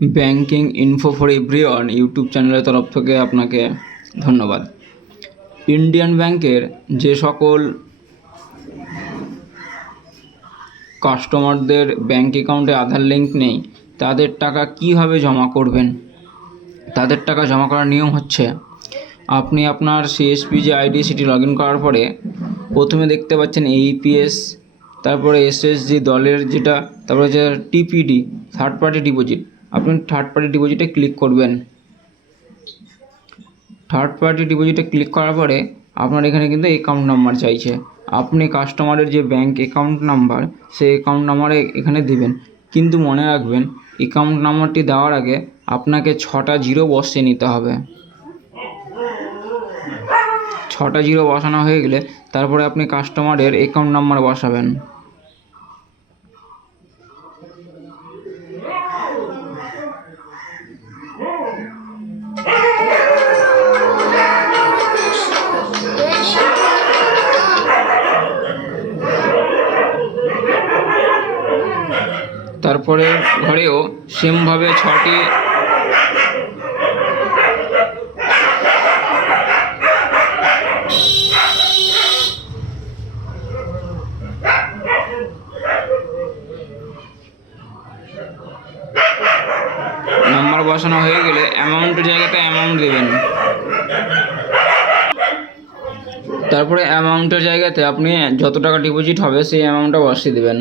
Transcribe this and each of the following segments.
Banking info for everyone YouTube চ্যানেলের তরফ থেকে আপনাকে ধন্যবাদ। ইন্ডিয়ান ব্যাংকের যে সকল কাস্টমারদের ব্যাংক অ্যাকাউন্টে আধার লিঙ্ক নেই তাদের টাকা কিভাবে জমা করবেন। তাদের টাকা জমা করার নিয়ম হচ্ছে, আপনি আপনার সিএসপি যে আইডি সেটি লগ ইন করার পরে প্রথমে দেখতে পাচ্ছেন এইপিএস, তারপরে এসএসজি দলের যেটা, তারপরে যে টিপিডি থার্ড পার্টি ডিপোজিট, আপনি থার্ড পার্টি ডিপোজিটে ক্লিক করবেন। থার্ড পার্টি ডিপোজিটে ক্লিক করার পরে আপনার এখানে কিন্তু অ্যাকাউন্ট নাম্বার চাইছে। আপনি কাস্টমারের যে ব্যাংক অ্যাকাউন্ট নাম্বার সেই অ্যাকাউন্ট নাম্বারে এখানে দিবেন, কিন্তু মনে রাখবেন অ্যাকাউন্ট নাম্বারটি দেওয়ার আগে আপনাকে 6টা জিরো বসিয়ে নিতে হবে। 6টা জিরো বসানো হয়ে গেলে তারপরে আপনি কাস্টমারের অ্যাকাউন্ট নাম্বার বসাবেন। তারপরে ঘরেও সেমভাবে 6টি নাম্বার বসানো হয়ে গেলে অ্যামাউন্টের জায়গাতে অ্যামাউন্ট দেবেন। তারপরে অ্যামাউন্টের জায়গাতে আপনি যত টাকা ডিপোজিট হবে সেই অ্যামাউন্টটা বসিয়ে দেবেন।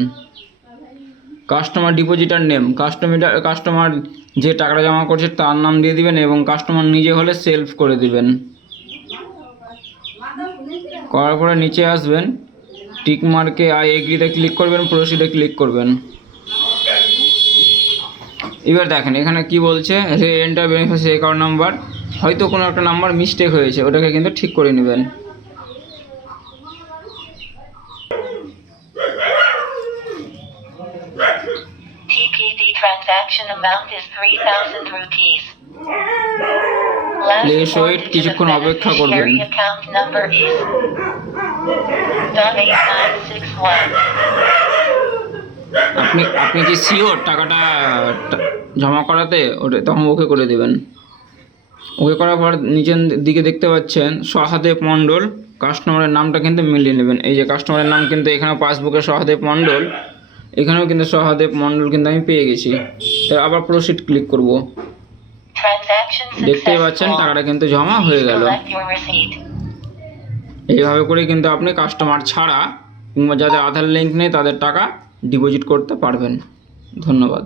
কাস্টমার ডিপোজিটার নেম, কাস্টমার যে টাকাটা জমা করছে তার নাম দিয়ে দিবেন এবং কাস্টমার নিজে হলে সেলফ করে দিবেন। করার পরে নিচে আসবেন, টিক মার্কে আই এগ্রিতে ক্লিক করবেন, প্রসিডে ক্লিক করবেন। এবার দেখেন এখানে কি বলছে, এন্টার বেনিফিশিয়ারি অ্যাকাউন্ট নাম্বার, হয়তো কোনো একটা নাম্বার মিস্টেক হয়েছে, ওটাকে কিন্তু ঠিক করে নেবেন। TPD transaction amount is 3,000 rupees. Please wait, কিছুক্ষণ অপেক্ষা করবেন। Account number is .8961. আপনি কি শিওর টাকাটা জমা করাতে? ওটা তখন ওকে করে দেবেন। ওকে করার পর নিচের দিকে দেখতে পাচ্ছেন সহদেব মণ্ডল, কাস্টমারের নামটা কিন্তু মিলিয়ে নেবেন। এই যে কাস্টমারের নাম কিন্তু এখানে পাসবুকে সহদেব মণ্ডল, এখানেও কিন্তু সহদেব মণ্ডল কিন্তু আমি পেয়ে গেছি। তাই আবার প্রসিড ক্লিক করব। দেখতেই পাচ্ছেন টাকাটা কিন্তু জমা হয়ে গেল। এইভাবে করে কিন্তু আপনি কাস্টমার ছাড়া কিংবা যাদের আধার লিঙ্ক নেই তাদের টাকা ডিপোজিট করতে পারবেন। ধন্যবাদ।